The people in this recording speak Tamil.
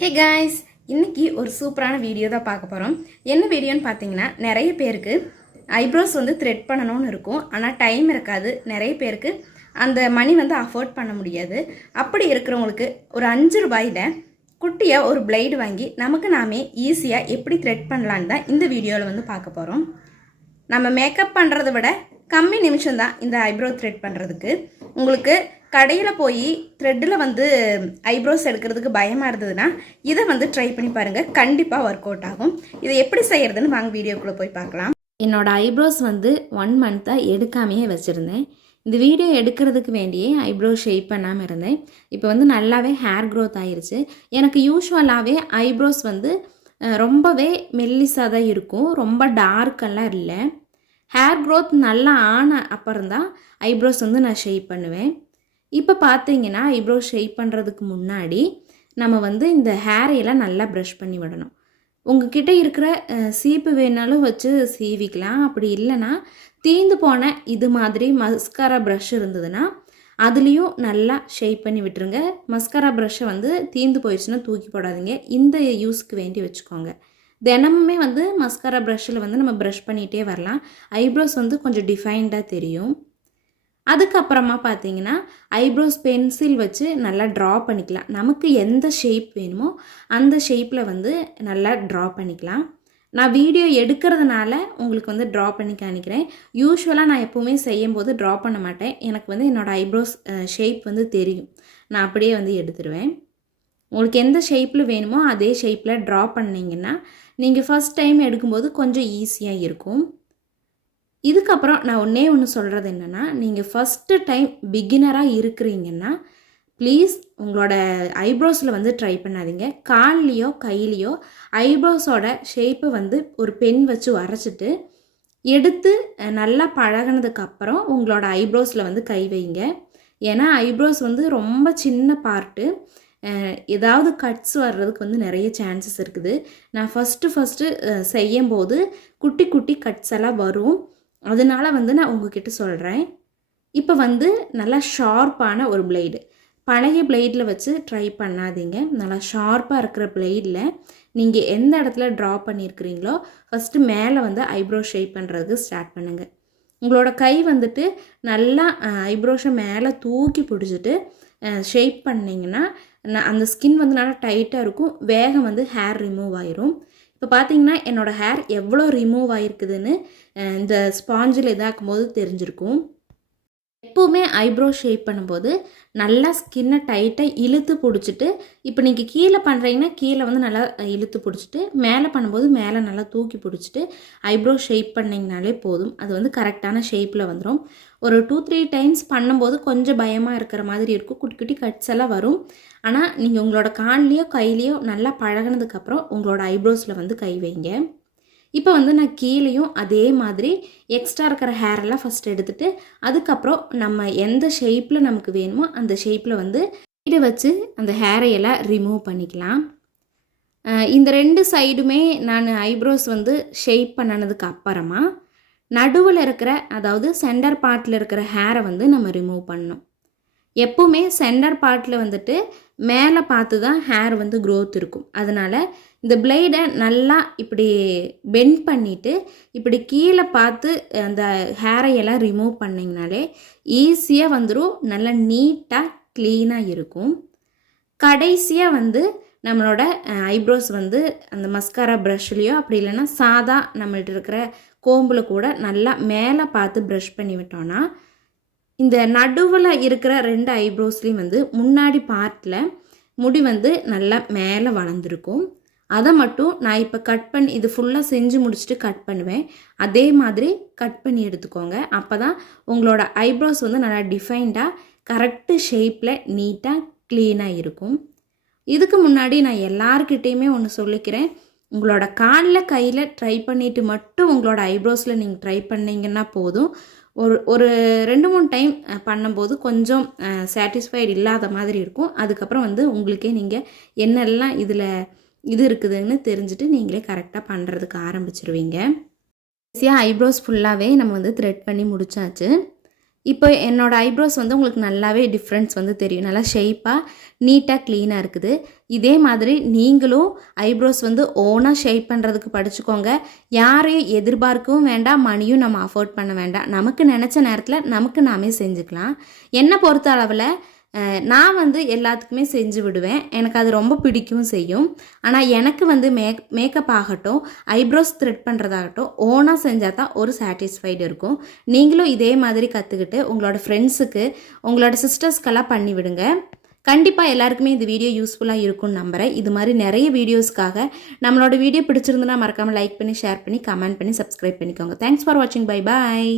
ஹே காய்ஸ், இன்னைக்கு ஒரு சூப்பரான வீடியோ தான் பார்க்க போகிறோம். என்ன வீடியோன்னு பார்த்தீங்கன்னா, நிறைய பேருக்கு ஐப்ரோஸ் வந்து த்ரெட் பண்ணணும்னு இருக்கும். ஆனால் டைம் இருக்காது. நிறைய பேருக்கு அந்த மணி வந்து அஃபோர்ட் பண்ண முடியாது. அப்படி இருக்கிறவங்களுக்கு ஒரு 5 ரூபாயில் குட்டியாக ஒரு பிளேடு வாங்கி நமக்கு நாமே ஈஸியாக எப்படி த்ரெட் பண்ணலான்னு தான் இந்த வீடியோவில் வந்து பார்க்க போகிறோம். நம்ம மேக்கப் பண்ணுறதை விட கம்மி நிமிஷம் தான் இந்த ஐப்ரோ த்ரெட் பண்ணுறதுக்கு. உங்களுக்கு கடையில் போய் த்ரெட்டில் வந்து ஐப்ரோஸ் எடுக்கிறதுக்கு பயமாக இருந்ததுன்னா இதை வந்து ட்ரை பண்ணி பாருங்கள். கண்டிப்பாக ஒர்க் அவுட் ஆகும். இதை எப்படி செய்கிறதுன்னு வாங்க வீடியோக்குள்ளே போய் பார்க்கலாம். என்னோடய ஐப்ரோஸ் வந்து 1 மந்த்தாக எடுக்காமையே வச்சுருந்தேன். இந்த வீடியோ எடுக்கிறதுக்கு வேண்டியே ஐப்ரோ ஷேப் பண்ணாமல் இருந்தேன். இப்போ வந்து நல்லாவே ஹேர் க்ரோத் ஆகிருச்சு. எனக்கு யூஸ்வலாகவே ஐப்ரோஸ் வந்து ரொம்பவே மெல்லிஸாக தான் இருக்கும். ரொம்ப டார்க்கெல்லாம் இல்லை. ஹேர் க்ரோத் நல்லா ஆன அப்புறம் தான் ஐப்ரோஸ் வந்து நான் ஷேப் பண்ணுவேன். இப்போ பார்த்தீங்கன்னா ஐப்ரோ ஷேப் பண்ணுறதுக்கு முன்னாடி நம்ம வந்து இந்த ஹேரையெல்லாம் நல்லா ப்ரஷ் பண்ணி விடணும். உங்ககிட்ட இருக்கிற சீப்பு வேணாலும் வச்சு சீவிக்கலாம். அப்படி இல்லைன்னா தீந்து போன இது மாதிரி மஸ்காரா ப்ரஷ் இருந்ததுன்னா அதுலேயும் நல்லா ஷேப் பண்ணி விட்டுருங்க. மஸ்காரா ப்ரஷ்ஷை வந்து தீந்து போயிடுச்சுன்னா தூக்கி போடாதீங்க. இந்த யூஸ்க்கு வேண்டி வச்சுக்கோங்க. தினமுமே வந்து மஸ்காரா ப்ரஷ்ஷில் வந்து நம்ம ப்ரஷ் பண்ணிகிட்டே வரலாம். ஐப்ரோஸ் வந்து கொஞ்சம் டிஃபைன்டாக தெரியும். அதுக்கப்புறமா பார்த்தீங்கன்னா ஐப்ரோஸ் பென்சில் வச்சு நல்லா ட்ரா பண்ணிக்கலாம். நமக்கு எந்த ஷேப் வேணுமோ அந்த ஷேப்பில் வந்து நல்லா ட்ரா பண்ணிக்கலாம். நான் வீடியோ எடுக்கிறதுனால உங்களுக்கு வந்து ட்ரா பண்ணி காணிக்கிறேன். யூஸ்வலாக நான் எப்போவுமே செய்யும்போது ட்ரா பண்ண மாட்டேன். எனக்கு வந்து என்னோடய ஐப்ரோஸ் ஷேப் வந்து தெரியும். நான் அப்படியே வந்து எடுத்துருவேன். உங்களுக்கு எந்த ஷேப்பில் வேணுமோ அதே ஷேப்பில் ட்ரா பண்ணிங்கன்னா நீங்கள் ஃபஸ்ட் டைம் எடுக்கும்போது கொஞ்சம் ஈஸியாக இருக்கும். இதுக்கப்புறம் நான் ஒன்று சொல்கிறது என்னென்னா, நீங்கள் ஃபஸ்ட்டு டைம் பிகினராக இருக்கிறீங்கன்னா ப்ளீஸ் உங்களோட ஐப்ரோஸில் வந்து ட்ரை பண்ணாதீங்க. கால்லையோ கையிலையோ ஐப்ரோஸோட ஷேப்பை வந்து ஒரு பென் வச்சு வரைச்சிட்டு எடுத்து நல்லா பழகினதுக்கப்புறம் உங்களோட ஐப்ரோஸில் வந்து கை வைங்க. ஏன்னா ஐப்ரோஸ் வந்து ரொம்ப சின்ன பார்ட்டு. ஏதாவது கட்ஸ் வர்றதுக்கு வந்து நிறைய சான்சஸ் இருக்குது. நான் ஃபஸ்ட்டு செய்யும்போது குட்டி குட்டி கட்ஸ் எல்லாம் வரும். அதனால வந்து நான் உங்ககிட்ட சொல்கிறேன். இப்போ வந்து நல்லா ஷார்ப்பான ஒரு பிளேடு, பழைய பிளேடில் வச்சு ட்ரை பண்ணாதீங்க. நல்லா ஷார்ப்பாக இருக்கிற பிளேடில் நீங்கள் எந்த இடத்துல ட்ரா பண்ணியிருக்கிறீங்களோ ஃபஸ்ட்டு மேலே வந்து ஐப்ரோ ஷேப் பண்ணுறதுக்கு ஸ்டார்ட் பண்ணுங்கள். உங்களோட கை வந்துட்டு நல்லா ஐப்ரோஷை மேலே தூக்கி பிடிச்சிட்டு ஷேப் பண்ணிங்கன்னா அந்த ஸ்கின் வந்து நல்லா டைட்டாக இருக்கும். வேகம் வந்து ஹேர் ரிமூவ் ஆயிரும். இப்போ பார்த்தீங்கன்னா என்னோடய ஹேர் எவ்வளோ ரிமூவ் ஆகிருக்குதுன்னு இந்த ஸ்பாஞ்சில் இதாக்கும் போது தெரிஞ்சிருக்கும். எப்போவுமே ஐப்ரோ ஷேப் பண்ணும்போது நல்லா ஸ்கின்னை டைட்டாக இழுத்து பிடிச்சிட்டு, இப்போ நீங்கள் கீழே பண்ணுறீங்கன்னா கீழே வந்து நல்லா இழுத்து பிடிச்சிட்டு, மேலே பண்ணும்போது மேலே நல்லா தூக்கி பிடிச்சிட்டு ஐப்ரோ ஷேப் பண்ணிங்கனாலே போதும். அது வந்து கரெக்டான ஷேப்பில் வந்துடும். ஒரு 2-3 டைம்ஸ் பண்ணும்போது கொஞ்சம் பயமாக இருக்கிற மாதிரி இருக்கும். குட்டி குட்டி கட்ஸ் எல்லாம் வரும். ஆனால் நீங்கள் உங்களோட கால்லையோ கையிலையோ நல்லா பழகினதுக்கப்புறம் உங்களோட ஐப்ரோஸில் வந்து கை வைங்க. இப்போ வந்து நான் கீழேயும் அதே மாதிரி எக்ஸ்ட்ரா இருக்கிற ஹேரெல்லாம் ஃபஸ்ட் எடுத்துகிட்டு அதுக்கப்புறம் நம்ம எந்த ஷேப்பில் நமக்கு வேணுமோ அந்த ஷேப்பில் வந்து இதை வச்சு அந்த ஹேரையெல்லாம் ரிமூவ் பண்ணிக்கலாம். இந்த 2 சைடுமே நான் ஐப்ரோஸ் வந்து ஷேப் பண்ணினதுக்கு அப்புறமா நடுவில் இருக்கிற, அதாவது சென்டர் பார்ட்டில் இருக்கிற ஹேரை வந்து நம்ம ரிமூவ் பண்ணணும். எப்போவுமே சென்டர் பார்ட்டில் வந்துட்டு மேலே பார்த்து தான் ஹேர் வந்து க்ரோத் இருக்கும். அதனால் இந்த பிளேடை நல்லா இப்படி பெண்ட் பண்ணிவிட்டு இப்படி கீழே பார்த்து அந்த ஹேரையெல்லாம் ரிமூவ் பண்ணிங்கனாலே ஈஸியாக வந்துடும். நல்லா நீட்டாக க்ளீனாக இருக்கும். கடைசியாக வந்து நம்மளோட ஐப்ரோஸ் வந்து அந்த மஸ்காரா ப்ரஷ்லேயோ அப்படி இல்லைன்னா சாதா நம்மள்ட்ட இருக்கிற கோம்பில் கூட நல்லா மேலே பார்த்து ப்ரஷ் பண்ணி விட்டோன்னா இந்த நடுவில் இருக்கிற 2 ஐப்ரோஸ்லேயும் வந்து முன்னாடி பார்ட்டில் முடி வந்து நல்லா மேலே வளர்ந்துருக்கும். அதை மட்டும் நான் இப்போ கட் பண்ணி இது ஃபுல்லாக செஞ்சு முடிச்சுட்டு கட் பண்ணுவேன். அதே மாதிரி கட் பண்ணி எடுத்துக்கோங்க. அப்போ தான் உங்களோட ஐப்ரோஸ் வந்து நல்லா டிஃபைன்டாக கரெக்டு ஷேப்பில் நீட்டாக க்ளீனாக இருக்கும். இதுக்கு முன்னாடி நான் எல்லாருக்கிட்டேயுமே ஒன்று சொல்லிக்கிறேன். உங்களோட காலில் கையில் ட்ரை பண்ணிவிட்டு மட்டும் உங்களோட ஐப்ரோஸில் நீங்கள் ட்ரை பண்ணிங்கன்னா போதும். ஒரு 2-3 டைம் பண்ணும்போது கொஞ்சம் சாட்டிஸ்ஃபைடு இல்லாத மாதிரி இருக்கும். அதுக்கப்புறம் வந்து உங்களுக்கே நீங்கள் என்னெல்லாம் இதில் இது இருக்குதுன்னு தெரிஞ்சுட்டு நீங்களே கரெக்டாக பண்ணுறதுக்கு ஆரம்பிச்சிருவீங்க. ஈஸியாக ஐப்ரோஸ் ஃபுல்லாகவே நம்ம வந்து த்ரெட் பண்ணி முடிச்சாச்சு. இப்போ என்னோட ஐப்ரோஸ் வந்து உங்களுக்கு நல்லாவே டிஃப்ரென்ஸ் வந்து தெரியும். நல்லா ஷேப்பாக நீட்டாக க்ளீனாக இருக்குது. இதே மாதிரி நீங்களும் ஐப்ரோஸ் வந்து ஓனாக ஷேப் பண்ணுறதுக்கு படிச்சுக்கோங்க. யாரையும் எதிர்பார்க்கவும் வேண்டாம், மணியும் நம்ம அஃபோர்ட் பண்ண வேண்டாம். நமக்கு நினச்ச நேரத்தில் நமக்கு நாமே செஞ்சுக்கலாம். என்னை பொறுத்த அளவில் நான் வந்து எல்லாத்துக்குமே செஞ்சு விடுவேன். எனக்கு அது ரொம்ப பிடிக்கவும் செய்யும். ஆனால் எனக்கு வந்து மேக்கப் ஆகட்டும், ஐப்ரோஸ் த்ரெட் பண்ணுறதாகட்டும் ஓனாக செஞ்சால் தான் ஒரு சாட்டிஸ்ஃபைடு இருக்கும். நீங்களும் இதே மாதிரி கற்றுக்கிட்டு உங்களோட ஃப்ரெண்ட்ஸுக்கு, உங்களோட சிஸ்டர்ஸ்க்கெல்லாம் பண்ணி விடுங்க. கண்டிப்பாக எல்லாருக்குமே இந்த வீடியோ யூஸ்ஃபுல்லாக இருக்கும்னு நம்புகிறேன். இது மாதிரி நிறைய வீடியோஸ்க்காக நம்மளோட வீடியோ பிடிச்சிருந்துன்னா மறக்காமல் லைக் பண்ணி, ஷேர் பண்ணி, கமெண்ட் பண்ணி, சப்ஸ்கிரைப் பண்ணிக்கோங்க. தேங்க்ஸ் ஃபார் வாட்சிங். Bye bye.